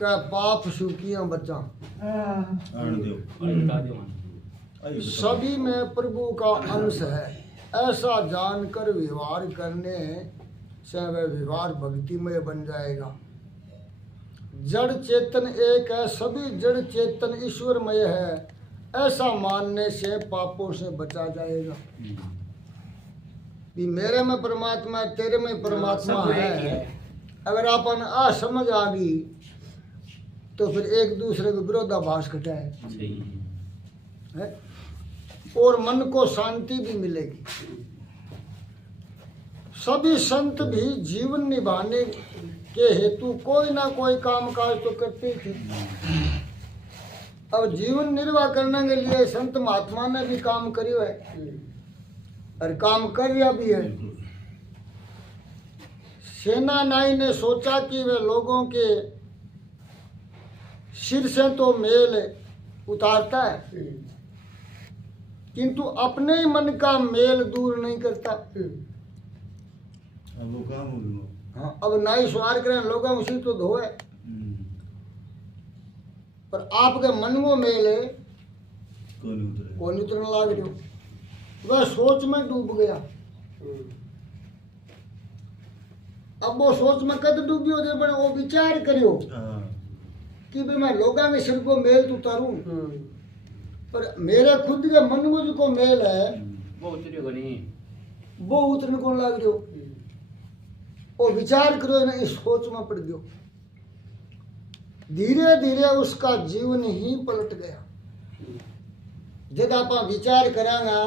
का पाप सुखियां बचा सभी में प्रभु का अंश है, ऐसा जानकर व्यवहार करने से वह व्यवहार भक्तिमय बन जाएगा। जड़ चेतन एक है, सभी जड़ चेतन ईश्वरमय है, ऐसा मानने से पापों से बचा जाएगा। कि मेरे में परमात्मा है, तेरे में परमात्मा है, अगर अपन आ समझ आ गई तो फिर एक दूसरे को विरोधाभास घटाए है और मन को शांति भी मिलेगी। सभी संत भी जीवन निभाने के हेतु कोई ना कोई काम काज तो करते थे। अब जीवन निर्वाह करने के लिए संत महात्मा ने भी काम करियो है और काम कर रहा भी है। सेना नाई ने सोचा कि वे लोगों के सिर से तो मेल उतारता है, किंतु अपने ही मन का मेल दूर नहीं करता। हाँ, अब नाई सवार करें लोग उसी तो धोए, पर आपके मन को मेल है कौन उतरने लग रही हो। वह सोच में डूब गया। अब वो सोच में कद डूबी हो बड़े वो विचार करियो कि भाई मैं लोगों के सिर को मेल तो उतारूं, पर मेरे खुद के मन को जो मेल है वो उतरने को लग रही हो। वो विचार करो ना, इस सोच में पड़ गयो। धीरे धीरे उसका जीवन ही पलट गया। जब आप विचार करांगा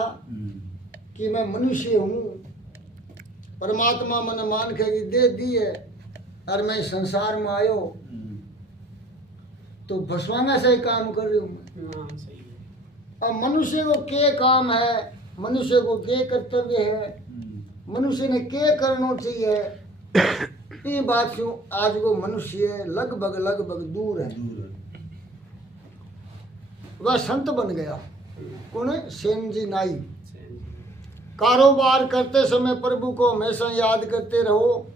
कि मैं मनुष्य हूँ, परमात्मा मन मान के दे दी है और मैं संसार में आयो तो फसवाना से ही काम कर रही हूँ। अब मनुष्य को क्या काम है, मनुष्य को क्या कर्तव्य है, मनुष्य ने क्या करना चाहिए, ये बात क्यों आज वो मनुष्य लगभग दूर है। वह संत बन गया। कौन है? सेन जी नाई। कारोबार करते समय प्रभु को हमेशा याद करते रहो,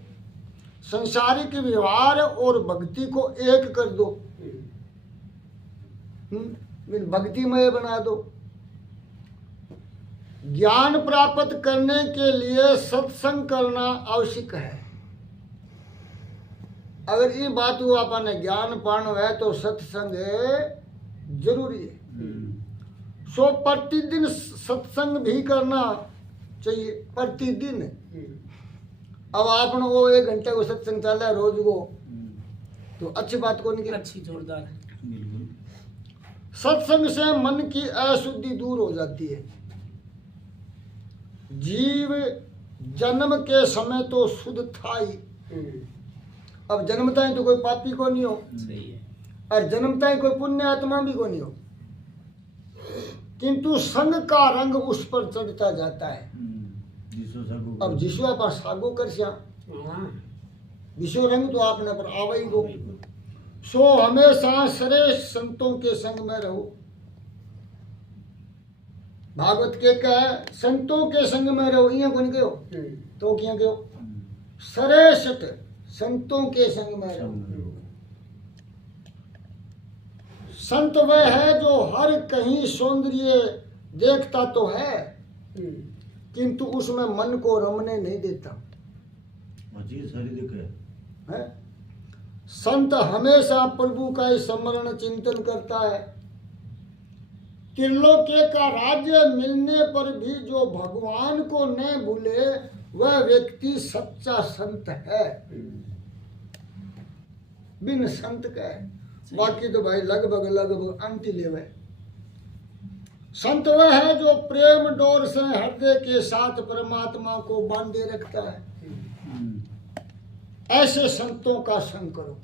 संसारिक व्यवहार और भक्ति को एक कर दो, भक्तिमय बना दो। ज्ञान प्राप्त करने के लिए सत्संग करना आवश्यक है। अगर ये बात हुआ अपन ज्ञान पानो है तो सत्संग जरूरी है। सो प्रतिदिन सत्संग भी करना चाहिए, प्रतिदिन। अब आपने वो 1 घंटे को सत्संग चल रहा है रोज को, तो अच्छी बात को नहीं, अच्छी जोरदार है। सत्संग से मन की अशुद्धि दूर हो जाती है। जीव जन्म के समय तो शुद्ध था ही, अब जन्मता ही तो कोई पापी को नहीं हो, और जन्मता ही कोई पुण्य आत्मा भी को नहीं हो, किंतु संग का रंग उस पर चढ़ता जाता है। अब जिसवा पर सागो कर विश्व रंग तो आपने पर आवे ही गो। सो हमेशा श्रेष्ठ संतों के संग में रहो। भागवत के कहे संतों के संग में रहो, इं को नहीं कहो तो क्या कहो, श्रेष्ठ संतों के संग में रहो। संत वह है जो हर कहीं सौंदर्य देखता तो है, किंतु उसमें मन को रमने नहीं देता है। संत हमेशा प्रभु का ही स्मरण चिंतन करता है। त्रिलोक्य का राज्य मिलने पर भी जो भगवान को न भूले वह व्यक्ति सच्चा संत है। बिन संत का है, बाकी तो भाई लगभग अंति लेवे। संत वह है जो प्रेम डोर से हृदय के साथ परमात्मा को बांधे रखता है। ऐसे संतों का संग करो।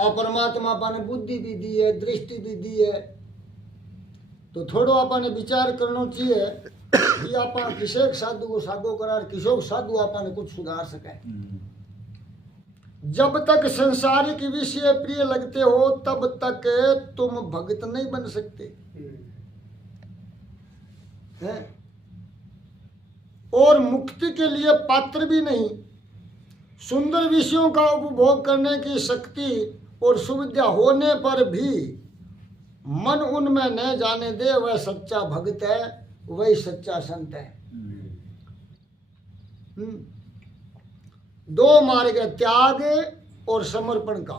और परमात्मा आपने बुद्धि भी दी है, दृष्टि भी दी है, तो थोड़ा आपने विचार करना चाहिए कि आप किसे साधु को साधु करार, किसो साधु आपने कुछ सुधार सके। जब तक संसारिक विषय प्रिय लगते हो तब तक तुम भक्त नहीं बन सकते हैं, और मुक्ति के लिए पात्र भी नहीं। सुंदर विषयों का उपभोग करने की शक्ति और सुविधा होने पर भी मन उनमें न जाने दे, वह सच्चा भक्त है, वही सच्चा संत है। दो मार्ग है, त्याग और समर्पण का।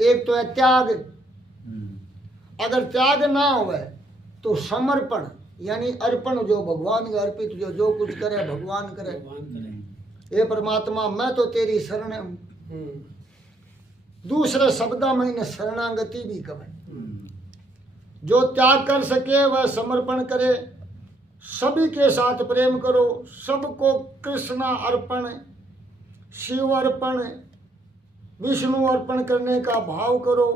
एक तो है त्याग, अगर त्याग ना हो तो समर्पण यानी अर्पण, जो भगवान का अर्पित, जो कुछ करे भगवान करे। हे परमात्मा मैं तो तेरी शरण हूं। दूसरे शब्दा में इन्हें शरणागति भी कहे। जो त्याग कर सके वह समर्पण करे, सभी के साथ प्रेम करो, सबको कृष्ण अर्पण, शिव अर्पण, विष्णु अर्पण करने का भाव करो।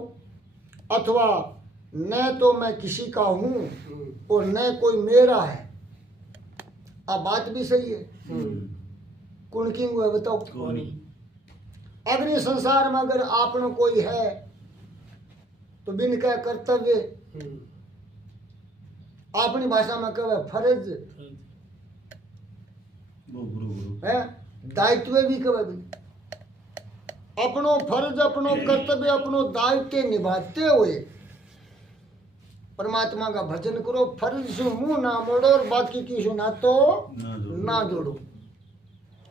अथवा न तो मैं किसी का हूं और न कोई मेरा है। अब बात भी सही है। कौन किंग है बताओ? अगर ये संसार में अगर आपनो कोई है तो बिन का कर्तव्य, अपनी भाषा में कहे फर्ज है, दायित्व भी कहे। अपनो फर्ज, अपनो कर्तव्य, अपनो दायित्व निभाते हुए परमात्मा का भजन करो। फर्ज से मुंह ना मोड़ो और बाकी की सुना तो ना जोड़ो।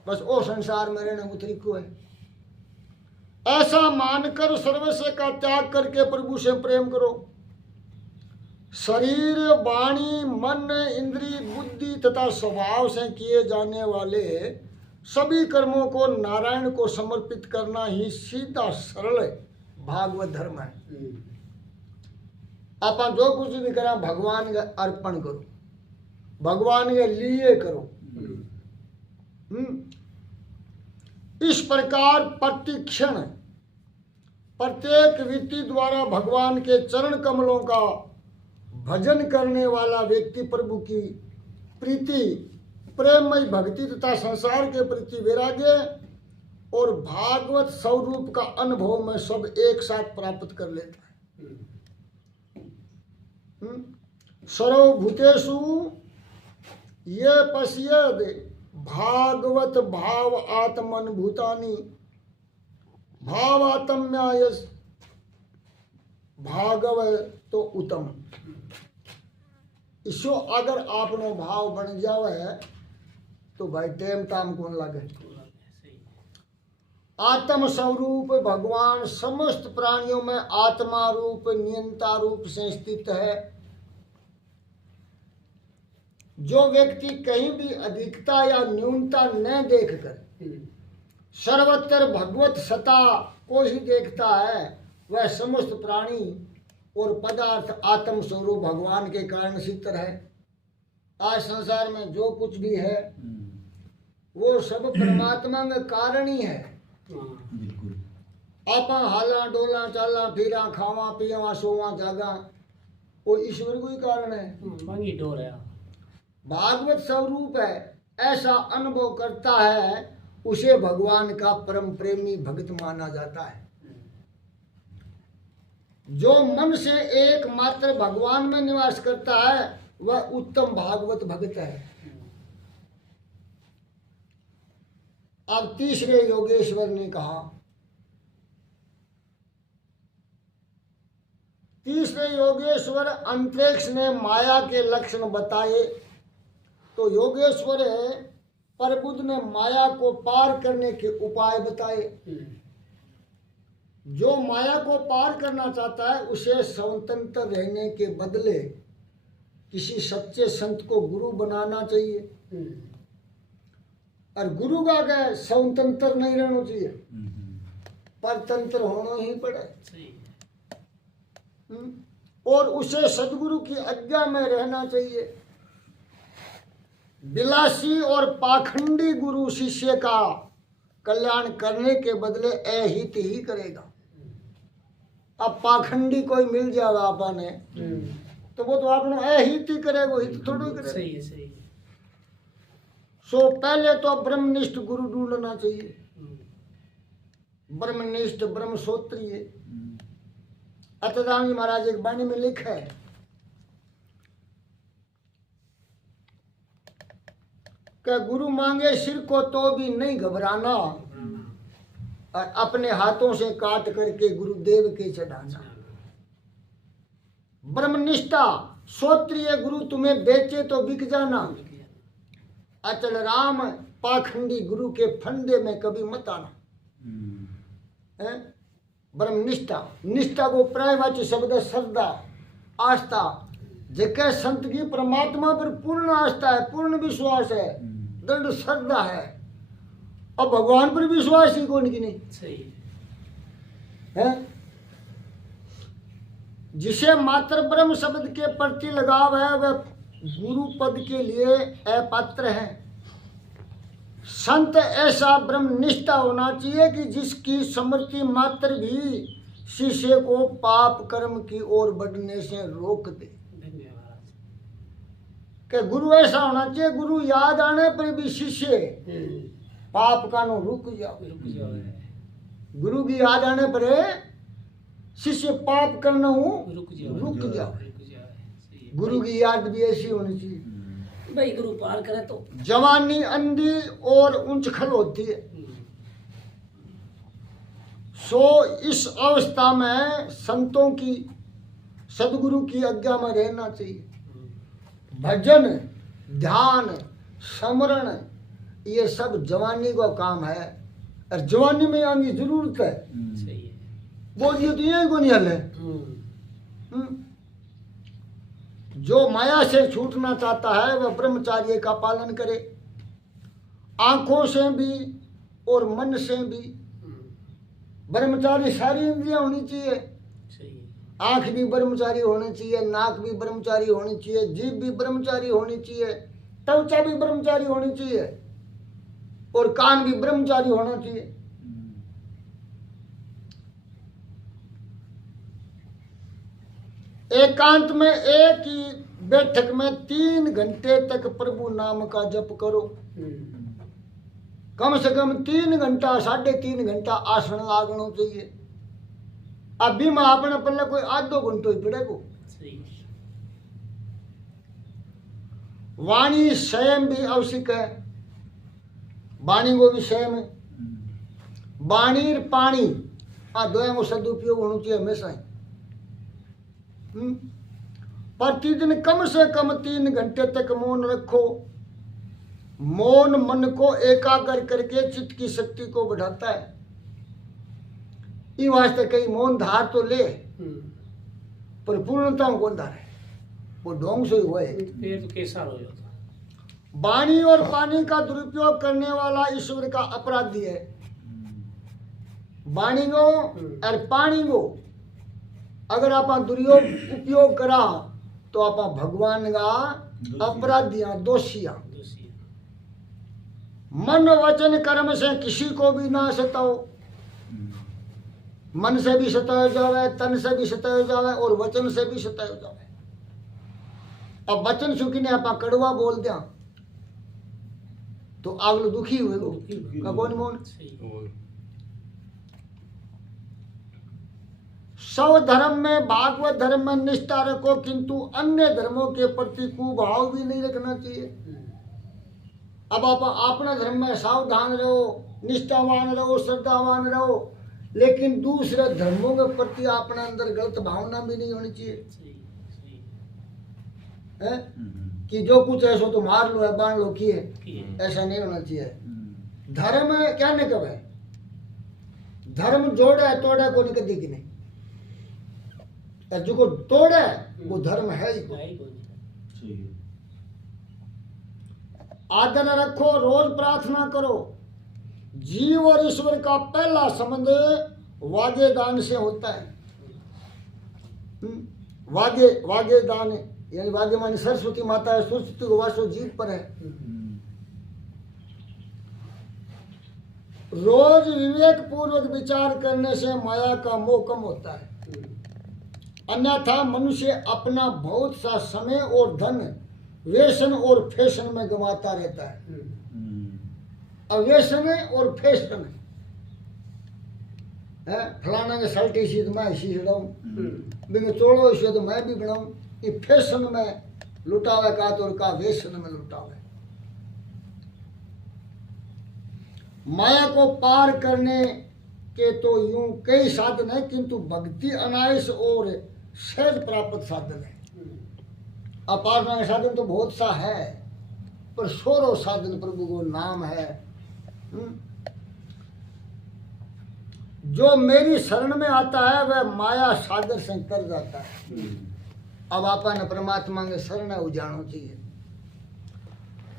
बस वो संसार में रहने उतरी को है। ऐसा मानकर सर्वस्व का त्याग करके प्रभु से प्रेम करो। शरीर, वाणी, मन, इंद्रिय, बुद्धि तथा स्वभाव से किए जाने वाले सभी कर्मों को नारायण को समर्पित करना ही सीधा सरल भागवत धर्म है। आप जो कुछ भी करा भगवान का अर्पण करो, भगवान के लिए करो। इस प्रकार प्रतिक्षण प्रत्येक व्यक्ति द्वारा भगवान के चरण कमलों का भजन करने वाला व्यक्ति प्रभु की प्रीति, प्रेममय भक्ति तथा संसार के प्रति वैराग्य और भागवत स्वरूप का अनुभव में सब एक साथ प्राप्त कर लेता है। सर्वभूतेषु ये पश्येद भागवत भाव आत्मन भूतानि भावात्म्यायस भागवत तो उत्तम। इसो अगर आपनो भाव बन जावे तो भाई टेम ताम कौन लगे। आत्म स्वरूप भगवान समस्त प्राणियों में आत्मा रूप नियंता रूप से स्थित है। जो व्यक्ति कहीं भी अधिकता या न्यूनता न देखकर सर्वत्र भगवत सत्ता को ही देखता है, वह समस्त प्राणी और पदार्थ आत्म स्वरूप भगवान के कारण सिद्ध है। आज संसार में जो कुछ भी है वो सब परमात्मा का कारण ही है। आपा हाला डोला चाला फिरा खावा पिया सोवा जागा वो ईश्वर को ही कारण है। भागवत स्वरूप है, ऐसा अनुभव करता है उसे भगवान का परम प्रेमी भक्त माना जाता है। जो मन से एकमात्र भगवान में निवास करता है वह उत्तम भागवत भक्त है। अब तीसरे योगेश्वर ने कहा, तीसरे योगेश्वर अंतरिक्ष ने माया के लक्षण बताए तो योगेश्वर परबुद्ध ने माया को पार करने के उपाय बताए। जो माया को पार करना चाहता है उसे स्वतंत्र रहने के बदले किसी सच्चे संत को गुरु बनाना चाहिए। और गुरु का क्या स्वतंत्र नहीं रहना चाहिए, परतंत्र होना ही पड़े। और उसे सदगुरु की आज्ञा में रहना चाहिए। विलासी और पाखंडी गुरु शिष्य का कल्याण करने के बदले अहित ही करेगा। अब पाखंडी कोई मिल जाए आपने तो वो तो आपने अहित ही करेगा, हित थोड़ा करेगा। सही है, सही है। सो पहले तो ब्रह्मनिष्ठ गुरु ढूंढना चाहिए। ब्रह्मनिष्ठ ब्रह्मसूत्रीय अतदानी महाराज एक वाणी में लिखा है, कि गुरु मांगे सिर को तो भी नहीं घबराना, और अपने हाथों से काट करके गुरुदेव के चढ़ाना। ब्रह्मनिष्ठा श्रोत्रिय गुरु तुम्हें बेचे तो बिक जाना, अचल राम पाखंडी गुरु के फंदे में कभी मत आना। ब्रह्मनिष्ठा, निष्ठा को प्रायवाची शब्द श्रद्धा आस्था, जेके संत की परमात्मा पर पूर्ण आस्था है, पूर्ण विश्वास है, दृढ़ श्रद्धा है, और भगवान पर विश्वास ही कौन की नहीं सही है। जिसे मात्र ब्रह्म शब्द के प्रति लगाव है वह गुरु पद के लिए अपात्र है। संत ऐसा ब्रह्मनिष्ठा होना चाहिए कि जिसकी स्मृति मात्र भी शिष्य को पाप कर्म की ओर बढ़ने से रोक दे। कि गुरु ऐसा होना चाहिए, गुरु याद आने पर भी शिष्य पाप का नो रुक जाओ। गुरु की याद आने पर शिष्य पाप करना रुक जाओ। गुरु की याद भी ऐसी होनी चाहिए भाई, गुरु पार करे तो। जवानी अंधी और ऊंचखल होती है, सो इस अवस्था में संतों की सदगुरु की आज्ञा में रहना चाहिए। भजन ध्यान स्मरण ये सब जवानी का काम है, और जवानी में आने की जरूरत है। बोलिए तो यही को नहीं हल है। जो माया से छूटना चाहता है वह ब्रह्मचार्य का पालन करे, आंखों से भी और मन से भी। ब्रह्मचारी सारी इंद्रियां होनी चाहिए, आंख भी ब्रह्मचारी होनी चाहिए, नाक भी ब्रह्मचारी होनी चाहिए, जीभ भी ब्रह्मचारी होनी चाहिए, त्वचा भी ब्रह्मचारी होनी चाहिए, और कान भी ब्रह्मचारी होना चाहिए। एकांत में एक ही बैठक में 3 घंटे तक प्रभु नाम का जप करो। कम से कम 3 घंटा 3.5 घंटा आसन लागना चाहिए। अभी मैं अपने पहले कोई 8-2 घंटों ही पड़ेगो। वाणी संयम भी आवश्यक है, वाणी को भी संयम है। वाणी और पानी दोनों को सदुपयोग होना चाहिए हमेशा। प्रतिदिन कम से कम 3 घंटे तक मौन रखो। मौन मन को एकाग्र करके चित्त की शक्ति को बढ़ाता है। इस वास्ते कई मौन धार तो ले, पर पूर्णता में कौन धार है, वो ढोंग से हुआ है। फिर तो कैसा हो जाता। वाणी और पानी का दुरुपयोग करने वाला ईश्वर का अपराधी है। वाणी को और पानी को अगर आप उपयोग करा तो आप भगवान का अपराधियां दोषिया। मन वचन कर्म से किसी को भी ना सताओ। मन से भी सताया जावे, तन से भी सताया जावे, और वचन से भी सताया जावे। अब वचन सुखी ने आप कड़वा बोल दिया तो आगलो दुखी हुए कौन मोन। सब धर्म में भागवत धर्म में निष्ठा रखो, किंतु अन्य धर्मों के प्रति कुभाव भी नहीं रखना चाहिए। अब आप अपना धर्म में सावधान रहो, निष्ठावान रहो, श्रद्धावान रहो, लेकिन दूसरे धर्मों के प्रति अपने अंदर गलत भावना भी नहीं होनी चाहिए। है कि जो कुछ है सो तो मार लो है, बांध लो की है, ऐसा नहीं होना चाहिए। धर्म क्या नहीं कब है, धर्म जोड़े तोड़े को नहीं कदी की नहीं, जो को तोड़े वो धर्म है ही को। आदर रखो, रोज प्रार्थना करो। जीव और ईश्वर का पहला संबंध वागे दान से होता है। वागे दान यानी वागे मानी सरस्वती माता है, सरस्वती को वासो जीव पर है। रोज विवेक पूर्वक विचार करने से माया का मोह कम होता है। अन्यथा मनुष्य अपना बहुत सा समय और धन व्यसन और फैशन में गंवाता रहता है। अब व्यसन और फैशन है, फलाना के शर्ट इसी तो मैं इसी चढ़ाऊं, बिंग चोड़ो इसे तो मैं भी बनाऊं। ये फैशन में लुटावे का तो का व्यसन में लुटावे। माया को पार करने के तो यूं कई साधन है, किंतु भक्ति अनायास और सहज प्राप्त साधन है। अपार का साधन तो बहुत सा है, पर सोरो साधन प्रभु को नाम है। जो मेरी शरण में आता है वह माया सागर से तर जाता है। अब आपने परमात्मा के शरण उजानो चाहिए।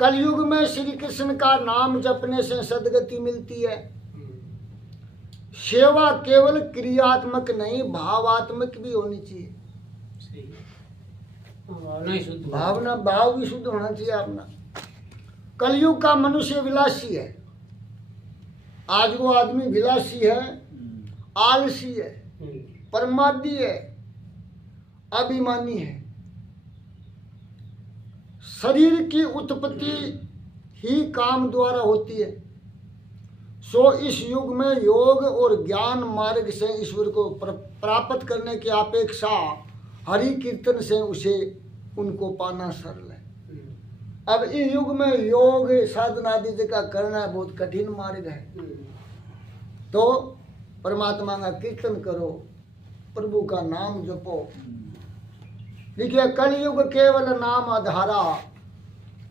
कलयुग में श्री कृष्ण का नाम जपने से सदगति मिलती है। सेवा केवल क्रियात्मक नहीं, भावात्मक भी होनी चाहिए। भावना भाव भी शुद्ध होना चाहिए अपना। कलयुग का मनुष्य विलासी है। आज वो आदमी विलासी है, आलसी है, प्रमादी है, अभिमानी है। शरीर की उत्पत्ति ही काम द्वारा होती है। सो इस युग में योग और ज्ञान मार्ग से ईश्वर को प्राप्त करने की अपेक्षा हरि कीर्तन से उसे उनको पाना सरल है। अब इस युग में योग साधना आदि का करना बहुत कठिन मार्ग है। तो परमात्मा का कीर्तन करो, प्रभु का नाम जपो। देखिए कलयुग केवल नाम आधारा,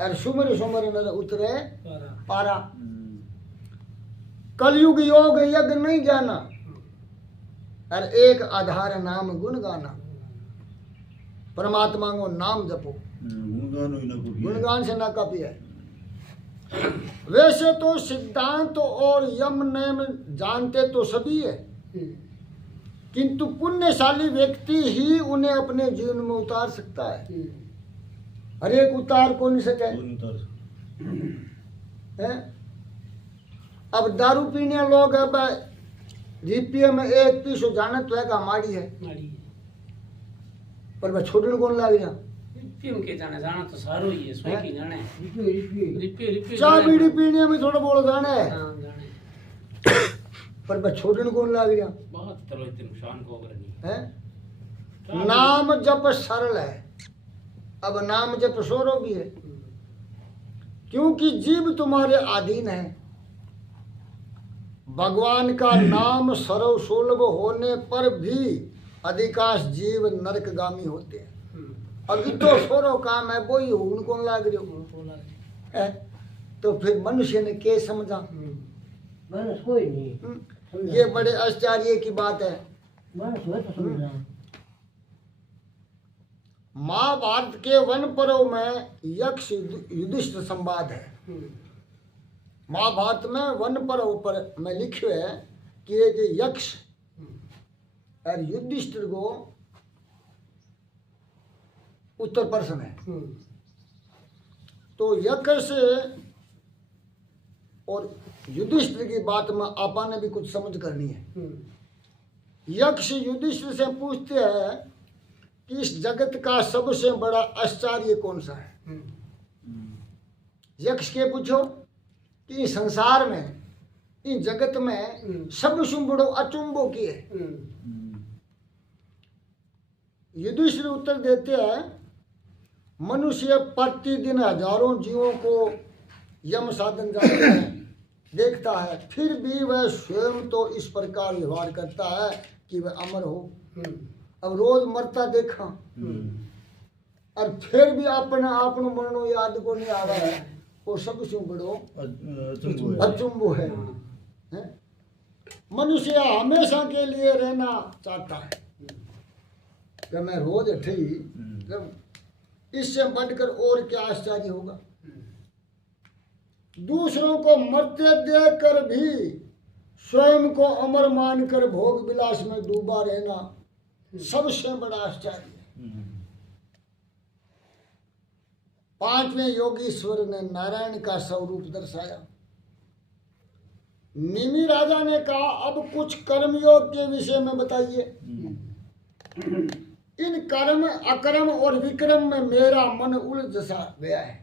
और सुमर सुमर नर उतरे पारा। कलयुग योग यज्ञ नहीं जाना, और एक आधार नाम गुण गाना। परमात्मा को नाम जपो, गुणगान से ना काफी है। वैसे तो सिद्धांत और यम नियम जानते तो सभी है, किंतु पुण्यशाली व्यक्ति ही उन्हें अपने जीवन में उतार सकता है। हर एक उतार को नहीं सके है? अब दारू पीने लोग अब जीपीए में एक पीस जाना तो है का माड़ी है, पर वह छोड़ने कौन लग गया। के जाना तो सारो ही है, सोई की जाने चाय बीड़ी पीने में थोड़ा बोल जाना है, पर वह छोड़ने कौन लग गया। बहुत तरह इतने नुकसान को है। नाम जप सरल है, अब नाम जप सोरो भी है, क्योंकि जीव तुम्हारे अधीन है। भगवान का नाम सर्व सुलभ होने पर भी अधिकांश जीव नरकगामी होते हैं। अभी तो सोरो काम है, वो ही उनको लाग रहे हो। तो फिर मनुष्य ने क्या समझा, कोई नहीं। ये बड़े आश्चर्य की बात है। महाभारत के वन पर्व में यक्ष युधिष्ठिर संवाद है। महाभारत में वन पर्व पर में लिखे है कि एक यक्ष और युधिष्ठिर को उत्तर प्रश्न है। तो यक्ष और युधिष्ठिर की बात में आपा ने भी कुछ समझ करनी है। यक्ष युधिष्ठिर से पूछते हैं कि इस जगत का सबसे बड़ा आश्चर्य कौन सा है। यक्ष के पूछो कि इस संसार में, इस जगत में सबसे बड़ो अचुंबो की है। युधिष्ठिर उत्तर देते हैं, मनुष्य प्रतिदिन हजारों जीवों को यम साधन जाते हैं देखता है, फिर भी वह स्वयं तो इस प्रकार व्यवहार करता है कि वह अमर हो। अब रोज मरता देखा और फिर भी अपने आप मरनो याद को नहीं आ रहा है, वो सबसे बड़ो अचुंबो है। मनुष्य हमेशा के लिए रहना चाहता है कि मैं रोज अठे ही, इससे बढ़कर और क्या आश्चर्य होगा। दूसरों को मरते देखकर भी स्वयं को अमर मानकर भोग विलास में डूबा रहना सबसे बड़ा आश्चर्य है। पांचवें योगीश्वर ने नारायण का स्वरूप दर्शाया। निमि राजा ने कहा, अब कुछ कर्मयोग के विषय में बताइए। इन कर्म अकर्म और विक्रम में मेरा मन उलझ सा गया है।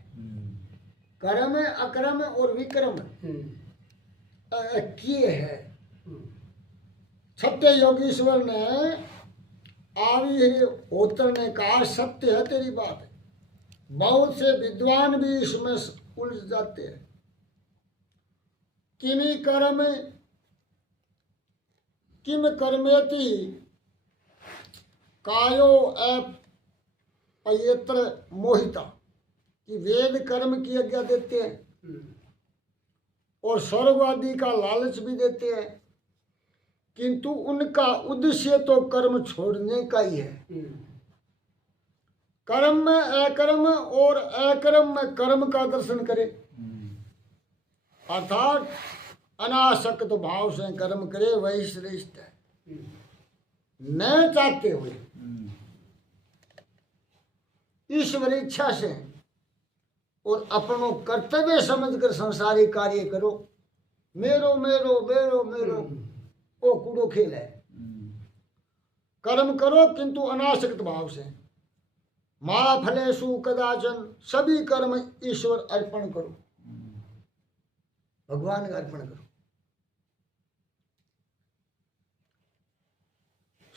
कर्म अकर्म और विक्रम किए है। सत्य योगीश्वर ने आवी होतर ने कहा, सत्य है तेरी बात। बहुत से विद्वान भी इसमें उलझ जाते हैं। किमि कर्म किम कर्मेति कायो अपयत्र मोहिता, कि वेद कर्म की आज्ञा देते हैं और स्वर्ग आदि का लालच भी देते हैं, किंतु उनका उद्देश्य तो कर्म छोड़ने का ही है। कर्म में अकर्म और अकर्म में कर्म का दर्शन करे, अर्थात अनासक्त भाव से कर्म करे, वही श्रेष्ठ है। न चाहते हुए ईश्वर इच्छा से और अपनों कर्तव्य समझकर संसारी कार्य करो। मेरो मेरो मेरो मेरो ओ कूड़ो खेल है। कर्म करो किंतु अनासक्त भाव से। माँ फलेषु कदाचन, सभी कर्म ईश्वर अर्पण करो, भगवान का अर्पण करो।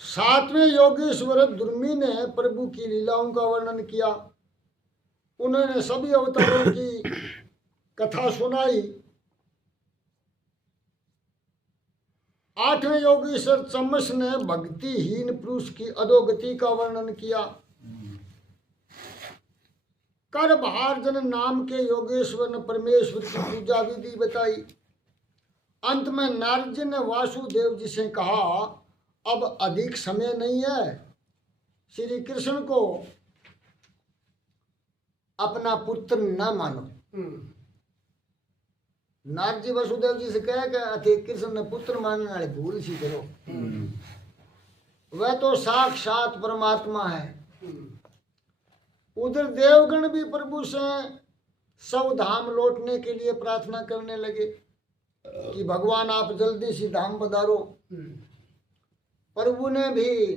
सातवें योगेश्वर दुर्मी ने प्रभु की लीलाओं का वर्णन किया। उन्होंने सभी अवतारों की कथा सुनाई। आठवें योगेश्वर चम्मस ने भक्तिहीन पुरुष की अधोगति का वर्णन किया। कर भार्जन नाम के योगेश्वर ने परमेश्वर की पूजा विधि बताई। अंत में नारद जी ने वासुदेव जी से कहा, अब अधिक समय नहीं है, श्री कृष्ण को अपना पुत्र न मानो। नारद जी वासुदेव जी से कहे कि अति कृष्ण ने पुत्र मानने वाले भूल सी करो, वह तो साक्षात परमात्मा है। उधर देवगण भी प्रभु से सब धाम लौटने के लिए प्रार्थना करने लगे कि भगवान आप जल्दी से धाम पधारो। प्रभु ने भी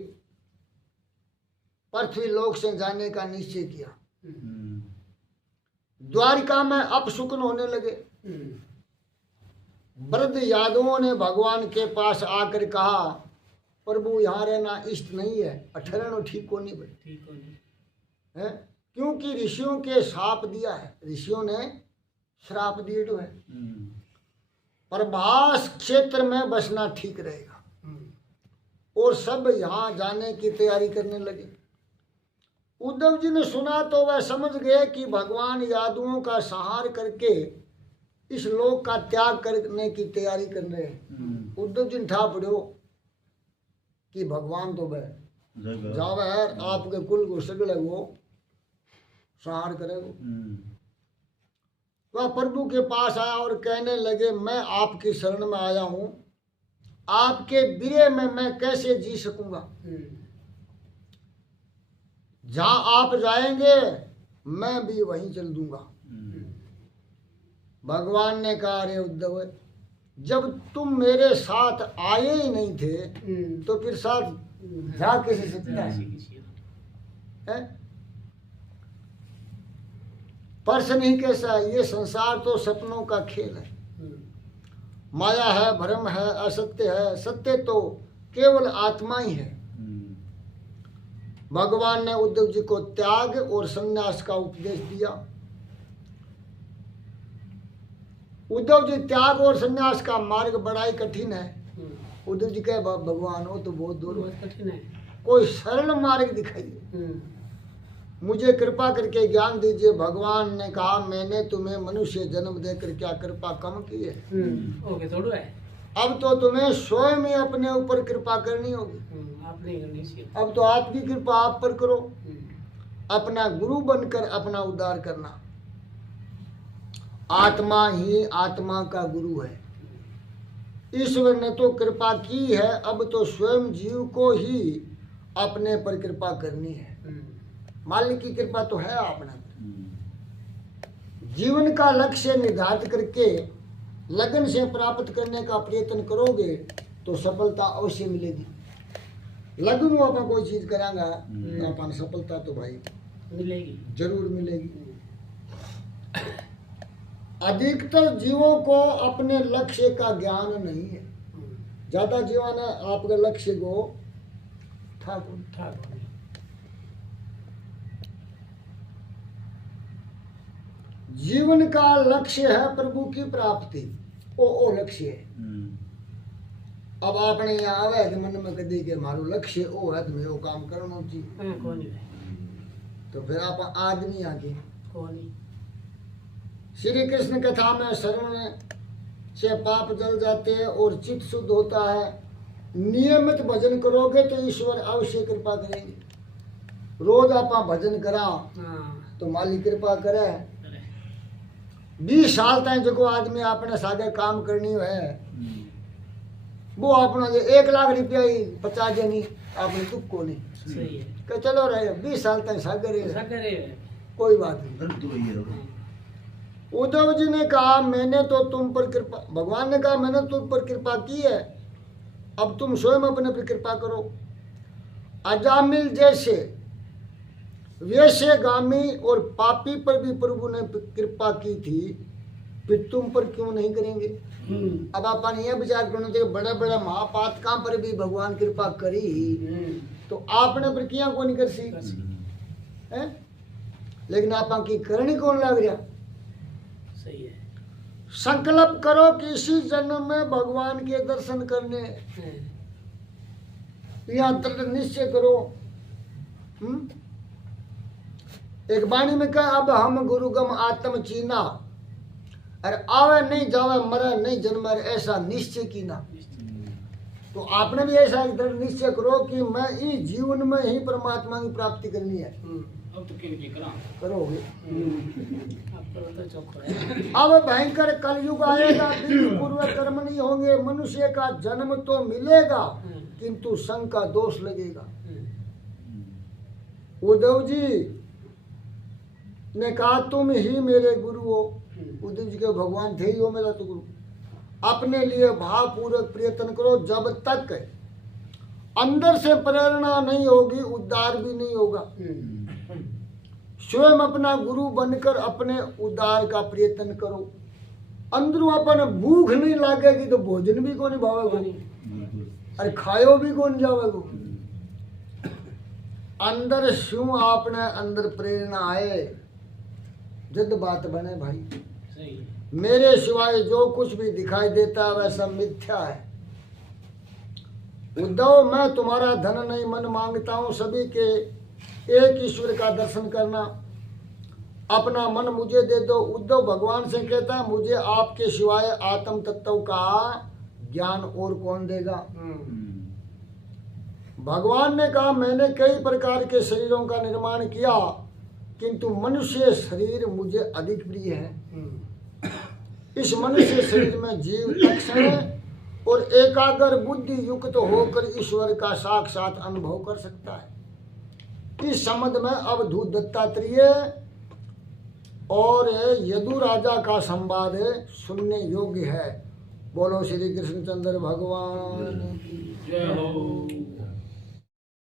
पृथ्वी लोक से जाने का निश्चय किया। द्वारिका में अपशुकन होने लगे। वृद्ध यादवों ने भगवान के पास आकर कहा, प्रभु यहाँ रहना इष्ट नहीं है, ठहरना ठीक को नहीं है, क्योंकि ऋषियों के श्राप दिया है, ऋषियों ने श्राप दिए तो है। प्रभास क्षेत्र में बसना ठीक रहेगा। और सब यहाँ जाने की तैयारी करने लगे। उद्धव जी ने सुना तो वह समझ गए कि भगवान यादवों का संहार करके इस लोक का त्याग करने की तैयारी कर रहे हैं। उद्धव जी ने ठा पड़ो कि भगवान तो वह जावे है, आपके कुल को सगले वो संहार करेगा। वह प्रभु के पास आया और कहने लगे, मैं आपकी शरण में आया हूं, आपके बिरे में मैं कैसे जी सकूंगा। जहां आप जाएंगे मैं भी वहीं चल दूंगा। भगवान ने कहा, अरे उद्धव, जब तुम मेरे साथ आए ही नहीं थे तो फिर साथ जा कैसे सकता है? प्रश्न ही कैसा, ये संसार तो सपनों का खेल है। माया है, भ्रम है, असत्य है, सत्य तो केवल आत्मा ही है। भगवान ने उद्धव जी को त्याग और संन्यास का उपदेश दिया। उद्धव जी, त्याग और संन्यास का मार्ग बड़ा ही कठिन है। उद्धव जी कहे, भगवान वो तो बहुत दूर कठिन है, कोई सरल मार्ग दिखाइए, मुझे कृपा करके ज्ञान दीजिए। भगवान ने कहा, मैंने तुम्हें मनुष्य जन्म देकर क्या कृपा कम की है? ओके, थोड़ा है। अब तो तुम्हें स्वयं ही अपने ऊपर कृपा करनी होगी। आप नहीं करनी चाहिए। अब तो आपकी कृपा आप पर करो, अपना गुरु बनकर अपना उद्धार करना। आत्मा ही आत्मा का गुरु है। ईश्वर ने तो कृपा की है, अब तो स्वयं जीव को ही अपने पर कृपा करनी है। मालिक की कृपा तो है अपना। जीवन का लक्ष्य निर्धारित करके लगन से प्राप्त करने का प्रयत्न करोगे तो सफलता अवश्य मिलेगी। लगन वो अपन कोई चीज करांगा तो अपन सफलता तो भाई मिलेगी, जरूर मिलेगी। अधिकतर जीवों को अपने लक्ष्य का ज्ञान नहीं है। ज्यादा जीवों ने आपके लक्ष्य को ठाकुर जीवन का लक्ष्य है प्रभु की प्राप्ति। ओ लक्ष्य है। अब आपने यहाँ आवे कि मन में कदी के मारो लक्ष्य ओ है तो मैं वो काम करना चाहिए, कौन है तो फिर आप आदमी आगे। कौन श्री कृष्ण कथा में श्रवण से पाप जल जाते हैं और चित्त शुद्ध होता है। नियमित भजन करोगे तो ईश्वर अवश्य कृपा करेंगे। रोज आप भजन करा हाँ तो मालिक कृपा करे। 20 साल तक जो आदमी आपने सागे काम करनी है वो अपना जो 1 लाख रुपया ही 50 जनी आपने दुख को नहीं सही है कि चलो रहे 20 साल तक सागर ऐसा है, करे कोई बात नहीं। उद्धव जी ने कहा मैंने तो तुम पर कृपा, भगवान ने कहा मैंने तुम पर कृपा की है, अब तुम स्वयं अपने पर कृपा करो। अजामिल जैसे वेश्यगामी और पापी पर भी प्रभु ने कृपा की थी, फिर तुम पर क्यों नहीं करेंगे। अब अपन ये विचार करना चाहिए बड़े बड़े महापातका पर भी भगवान कृपा करी तो आपने पर किया कौन नहीं कर सी है? लेकिन आप की करनी कौन लग रहा। सही है संकल्प करो कि इसी जन्म में भगवान के दर्शन करने, यहाँ दृढ़ निश्चय करो। एक वाणी में कहा अब हम गुरुगम आत्म चीना, अरे आवे नहीं जावे मरे नहीं जन्मे ऐसा निश्चय कीना। तो आपने भी ऐसा एक दृढ़ निश्चय करो कि मैं इस जीवन में ही परमात्मा की प्राप्ति करनी है। अब तो किन की करा करोगे। अब तो चौक है अब भयंकर कलयुग आएगा, विधि पूर्व कर्म नहीं होंगे, मनुष्य का जन्म तो मिलेगा किंतु संग का दोष लगेगा। उद्धव जी ने कहा तुम ही मेरे गुरु हो। उद्धव जी के भगवान थे ही हो मेरा तो गुरु। अपने लिए भाव पूर्वक प्रयत्न करो, जब तक अंदर से प्रेरणा नहीं होगी उद्धार भी नहीं होगा। स्वयं अपना गुरु बनकर अपने उद्धार का प्रयत्न करो। अंदरों अपन भूख नहीं लगेगी तो भोजन भी को नहीं भावेगा, अरे खायो भी कौन जावेगो। अंदर क्यों आपने अंदर प्रेरणा आए जद बात बने भाई। सही है मेरे सिवाय जो कुछ भी दिखाई देता है वह सब मिथ्या है। उद्धव मैं तुम्हारा धन नहीं मन मांगता हूँ, सभी के एक ईश्वर का दर्शन करना, अपना मन मुझे दे दो। उद्धव भगवान से कहता है मुझे आपके सिवाय आत्म तत्व का ज्ञान और कौन देगा। भगवान ने कहा मैंने कई प्रकार के शरीरों का निर्माण किया किंतु मनुष्य शरीर मुझे अधिक प्रिय है। इस मनुष्य शरीर में जीव तत्क्षण और एकाग्र बुद्धि युक्त होकर ईश्वर का साक्षात अनुभव कर सकता है। इस संबंध में अवधूत दत्तात्रेय और यदु राजा का संवाद सुनने योग्य है। बोलो श्री कृष्णचंद्र भगवान की जय हो।